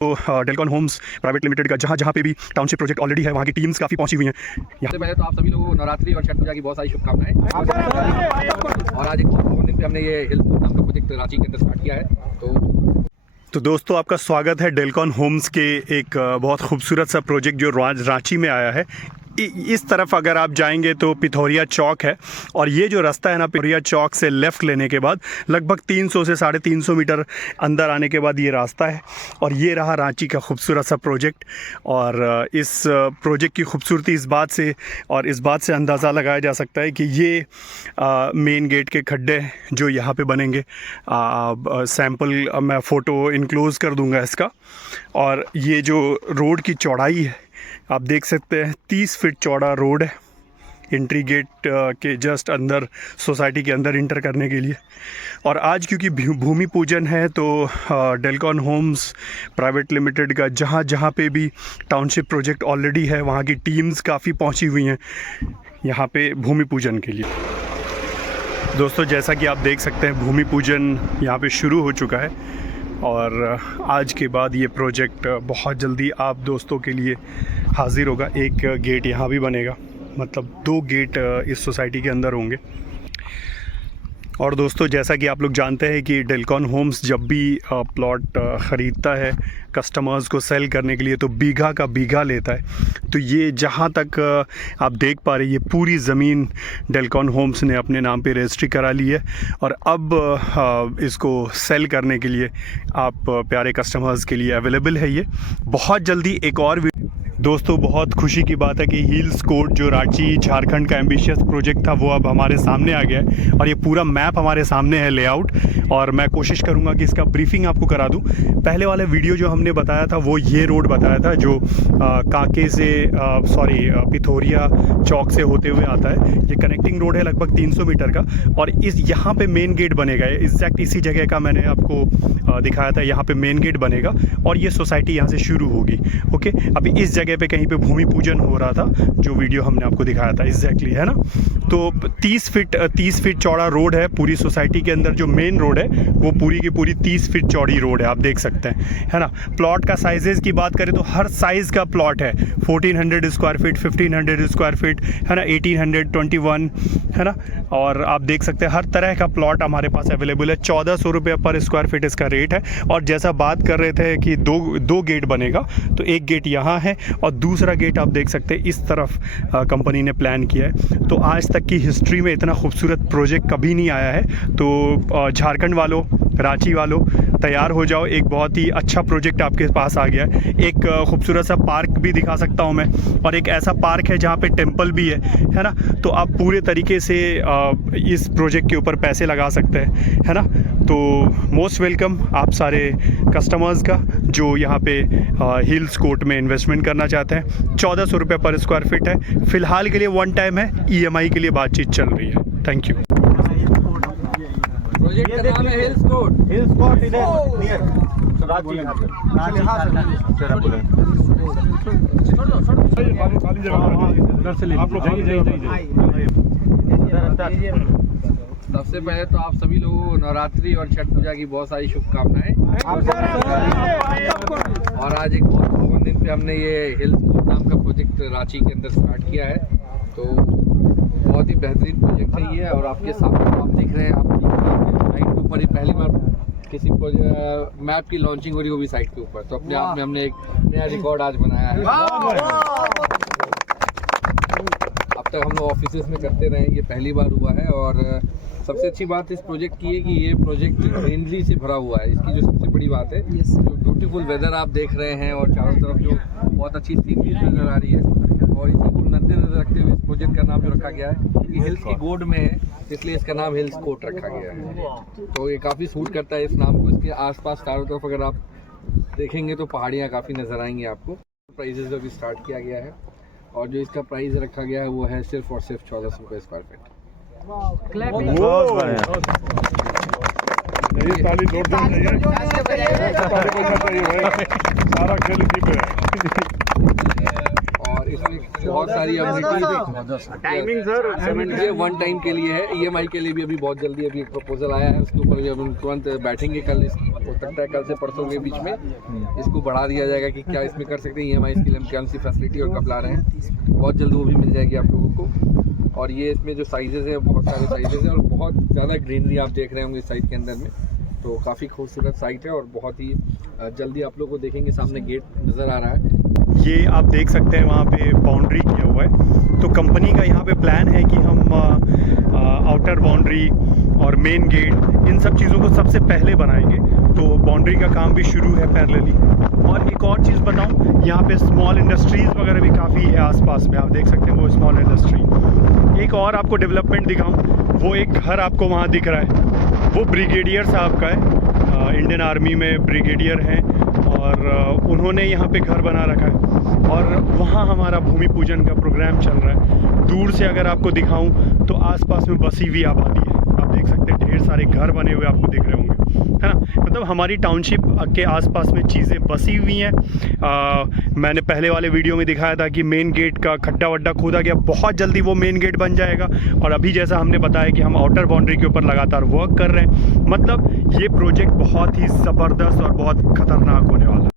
तो डेलकॉन Holmes private limited का जहाँ पे भी टाउनशिप प्रोजेक्ट ऑलरेडी है, वहाँ की टीम्स काफ़ी पहुँची हुई हैं। सबसे पहले तो आप सभी लोगों को नवरात्रि और छठ पूजा की बहुत सारी शुभकामनाएं। और आज एक दिन पे हमने ये हिल्स कोट नाम का प्रोजेक्ट रांची के अंदर स्टार्ट किया है। तो दोस्तों, आपका स्वागत है डेलकॉन होम्स के एक बहुत खूबसूरत सा प्रोजेक्ट जो रांची में आया है। इस तरफ अगर आप जाएंगे तो पिथौरिया चौक है, और ये जो रास्ता है ना, पिथौरिया चौक से लेफ़्ट लेने के बाद लगभग 300 से 350 मीटर अंदर आने के बाद ये रास्ता है, और ये रहा रांची का खूबसूरत सा प्रोजेक्ट। और इस प्रोजेक्ट की खूबसूरती इस बात से अंदाज़ा लगाया जा सकता है कि ये मेन गेट के खड्डे जो यहाँ पे बनेंगे, सैम्पल मैं फ़ोटो इनक्लोज़ कर दूँगा इसका। और ये जो रोड की चौड़ाई है आप देख सकते हैं, 30 फीट चौड़ा रोड है एंट्री गेट के जस्ट अंदर, सोसाइटी के अंदर इंटर करने के लिए। और आज क्योंकि भूमि पूजन है तो डेलकॉन होम्स प्राइवेट लिमिटेड का जहाँ पे भी टाउनशिप प्रोजेक्ट ऑलरेडी है, वहाँ की टीम्स काफ़ी पहुँची हुई हैं यहाँ पे भूमि पूजन के लिए। दोस्तों, जैसा कि आप देख सकते हैं, भूमि पूजन यहाँ पे शुरू हो चुका है, और आज के बाद ये प्रोजेक्ट बहुत जल्दी आप दोस्तों के लिए हाज़िर होगा। एक गेट यहाँ भी बनेगा, मतलब 2 गेट इस सोसाइटी के अंदर होंगे। और दोस्तों, जैसा कि आप लोग जानते हैं कि डेलकॉन होम्स जब भी प्लॉट ख़रीदता है कस्टमर्स को सेल करने के लिए तो बीघा का बीघा लेता है। तो ये जहाँ तक आप देख पा रहे हैं, ये पूरी ज़मीन डेलकॉन होम्स ने अपने नाम पे रजिस्ट्री करा ली है, और अब इसको सेल करने के लिए आप प्यारे कस्टमर्स के लिए अवेलेबल है। ये बहुत जल्दी एक और दोस्तों, बहुत खुशी की बात है कि हिल्स कोट जो रांची झारखंड का एम्बिशियस प्रोजेक्ट था वो अब हमारे सामने आ गया है, और ये पूरा मैप हमारे सामने है, लेआउट। और मैं कोशिश करूंगा कि इसका ब्रीफिंग आपको करा दूं। पहले वाला वीडियो जो हमने बताया था वो ये रोड बताया था जो काके से पिथौरिया चौक से होते हुए आता है। ये कनेक्टिंग रोड है लगभग 300 मीटर का, और यहाँ पे मेन गेट बनेगा। एग्जैक्ट इसी जगह का मैंने आपको दिखाया था, यहाँ पे मेन गेट बनेगा और ये सोसाइटी यहाँ से शुरू होगी। ओके, अभी इस जगह पे कहीं पे भूमि पूजन हो रहा था, जो वीडियो हमने आपको दिखाया था एग्जैक्टली, है ना। तो 30 फीट चौड़ा रोड है पूरी सोसाइटी के अंदर। जो मेन रोड है वो पूरी की पूरी 30 फीट चौड़ी रोड है, आप देख सकते हैं, है ना। प्लॉट का साइजेस की बात करें तो हर साइज़ का प्लॉट है। 1400 स्क्वायर फीट, 1500 स्क्वायर फीट, है ना, 1821, है ना। और आप देख सकते हैं हर तरह का प्लॉट हमारे पास अवेलेबल है। 1400 रुपये पर स्क्वायर फीट इसका रेट है। और जैसा बात कर रहे थे कि दो गेट बनेगा, तो एक गेट यहाँ है और दूसरा गेट आप देख सकते हैं इस तरफ कंपनी ने प्लान किया है। तो आज तक की हिस्ट्री में इतना खूबसूरत प्रोजेक्ट कभी नहीं आया है। तो झारखंड वालों, रांची वालों, तैयार हो जाओ, एक बहुत ही अच्छा प्रोजेक्ट आपके पास आ गया है। एक खूबसूरत सा पार्क भी दिखा सकता हूँ मैं, और एक ऐसा पार्क है जहाँ पे टेम्पल भी है ना। तो आप पूरे तरीके से इस प्रोजेक्ट के ऊपर पैसे लगा सकते हैं, है ना। तो मोस्ट वेलकम आप सारे कस्टमर्स का जो यहाँ पे हिल्स कोट में इन्वेस्टमेंट करना चाहते हैं। 1400 रुपये पर स्क्वायर फीट है फ़िलहाल के लिए, 1 टाइम है, EMI के लिए बातचीत चल रही है। Thank you. प्रोजेक्ट का नाम है हिल्स कोट। इधर नियर रांची सबसे पहले तो आप सभी लोगों को नवरात्रि और छठ पूजा की बहुत सारी शुभकामनाएं। और आज एक बहुत सुहावन दिन पे हमने ये हिल्स कोट नाम का प्रोजेक्ट रांची के अंदर स्टार्ट किया है। तो बहुत ही बेहतरीन प्रोजेक्ट है ये, और आपके सामने आप देख रहे हैं, आपकी साइट के ऊपर ही पहली बार किसी मैप की लॉन्चिंग हो रही, वो भी साइट के ऊपर। तो अपने आप में हमने एक नया रिकॉर्ड आज बनाया है। अब तक हम लोग ऑफिसेस में करते रहे, ये पहली बार हुआ है। और सबसे अच्छी बात इस प्रोजेक्ट की है कि ये प्रोजेक्ट ग्रीनरी से भरा हुआ है। इसकी जो सबसे बड़ी बात है, जो ब्यूटीफुल वेदर आप देख रहे हैं और चारों तरफ जो बहुत अच्छी सीनरी नज़र आ रही है, और इसी को मद्देनजर रखते हुए इस प्रोजेक्ट का नाम जो रखा गया है कि हिल्स की गोद में है, इसलिए इसका नाम हिल्स कोट रखा गया है। तो ये काफ़ी सूट करता है इस नाम को। इसके आसपास चारों तरफ अगर आप देखेंगे तो पहाड़ियाँ काफ़ी नज़र आएंगी आपको। प्राइजेज अभी स्टार्ट किया गया है, और जो इसका प्राइस रखा गया है वो है सिर्फ और सिर्फ 1400 रुपये स्क्वायर फीट। सारा खेल इसी पे है। और इसमें बहुत सारी टाइमिंग सर, ये 1 टाइम के लिए है। EMI के लिए भी अभी बहुत जल्दी अभी एक प्रपोजल आया है, उसके ऊपर भी हम तुरंत बैठेंगे कल हो सकता है कल से परसों के बीच में इसको बढ़ा दिया जाएगा कि क्या इसमें कर सकते हैं, EMI के लिए हम कौन सी फैसिलिटी और कब ला रहे हैं, बहुत जल्द वो भी मिल जाएगी आप लोगों को। और ये इसमें जो साइजेज़ हैं बहुत सारे साइजेज़ हैं और बहुत ज़्यादा ग्रीनरी आप देख रहे होंगे इस साइट के अंदर में, तो काफ़ी खूबसूरत साइट है और बहुत ही जल्दी आप लोग को देखेंगे। सामने गेट नज़र आ रहा है, ये आप देख सकते हैं वहाँ पे बाउंड्री किया हुआ है। तो कंपनी का यहाँ पे प्लान है कि हम आउटर बाउंड्री और मेन गेट इन सब चीज़ों को सबसे पहले बनाएंगे। तो बाउंड्री का काम भी शुरू है पैरेलली। और एक और चीज़ बताऊँ, यहाँ पे स्मॉल इंडस्ट्रीज़ वगैरह भी काफ़ी है आसपास में, आप देख सकते हैं वो स्मॉल इंडस्ट्री। एक और आपको डेवलपमेंट दिखाऊँ, वो एक घर आपको वहाँ दिख रहा है, वो ब्रिगेडियर साहब का है, इंडियन आर्मी में ब्रिगेडियर हैं और उन्होंने यहाँ पे घर बना रखा है और वहाँ हमारा भूमि पूजन का प्रोग्राम चल रहा है। दूर से अगर आपको दिखाऊं तो आसपास में बसी हुई आबादी है, आप देख सकते हैं ढेर सारे घर बने हुए आपको दिख रहे होंगे, है ना। मतलब हमारी टाउनशिप के आसपास में चीज़ें बसी हुई हैं। मैंने पहले वाले वीडियो में दिखाया था कि मेन गेट का खड्डा वड्डा खोदा गया, बहुत जल्दी वो मेन गेट बन जाएगा। और अभी जैसा हमने बताया कि हम आउटर बाउंड्री के ऊपर लगातार वर्क कर रहे हैं। मतलब ये प्रोजेक्ट बहुत ही ज़बरदस्त और बहुत ख़तरनाक होने वाला है।